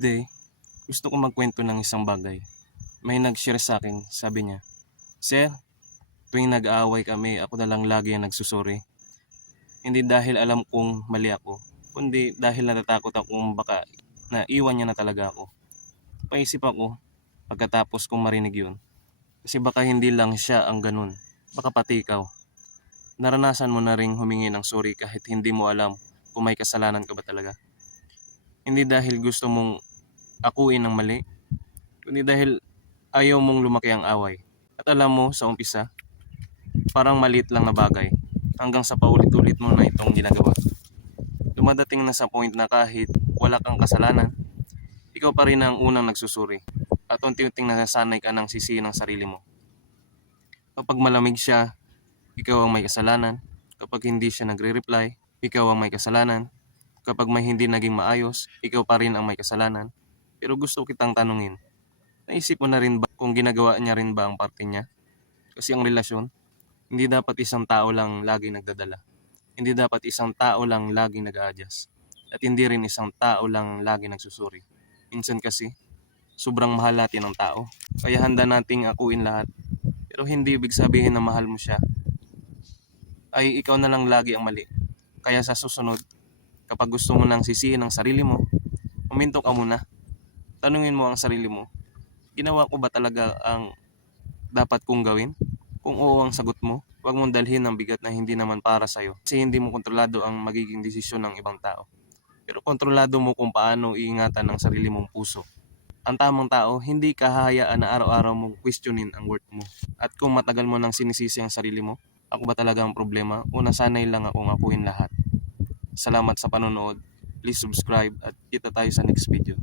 Day, gusto ko magkwento ng isang bagay. May nag-share sa akin, sabi niya, Sir, tuwing nag-aaway kami, ako na lang lagi ang nagsusuri. Hindi dahil alam kong mali ako, kundi dahil natatakot akong baka naiwan niya na talaga ako. Paisip ako, pagkatapos kong marinig yun. Kasi baka hindi lang siya ang ganun, baka pati ikaw. Naranasan mo na ring humingi ng sorry kahit hindi mo alam kung may kasalanan ka ba talaga. Hindi dahil gusto mong akuin ng mali, kundi dahil ayaw mong lumaki ang away. At alam mo, sa umpisa, parang maliit lang na bagay. Hanggang sa paulit-ulit mo na itong ginagawa. Dumadating na sa point na kahit wala kang kasalanan, ikaw pa rin ang unang nagsusuri. At unti-unting nasasanay ka ng sisihin ng sarili mo. Kapag malamig siya, ikaw ang may kasalanan. Kapag hindi siya nagre-reply, ikaw ang may kasalanan. Kapag may hindi naging maayos, ikaw pa rin ang may kasalanan. Pero gusto kitang tanungin, naisip mo na rin ba kung ginagawa niya rin ba ang parte niya? Kasi ang relasyon, hindi dapat isang tao lang lagi nagdadala. Hindi dapat isang tao lang lagi nag-a-adjust. At hindi rin isang tao lang lagi nagsusuri. Minsan kasi, sobrang mahal natin ang tao. Kaya handa nating akuin lahat. Pero hindi ibig sabihin na mahal mo siya ay ikaw na lang lagi ang mali. Kaya sa susunod, kapag gusto mo nang sisihin ang sarili mo, huminto ka muna. Tanungin mo ang sarili mo, ginawa ko ba talaga ang dapat kong gawin? Kung oo ang sagot mo, huwag mong dalhin ng bigat na hindi naman para sa'yo. Kasi hindi mo kontrolado ang magiging desisyon ng ibang tao. Pero kontrolado mo kung paano iingatan ang sarili mong puso. Ang tamang tao, hindi ka hahayaan na araw-araw mong questionin ang worth mo. At kung matagal mo nang sinisisi ang sarili mo, ako ba talaga ang problema o nasanay lang akong akuin lahat? Salamat sa panonood. Please subscribe at kita tayo sa next video.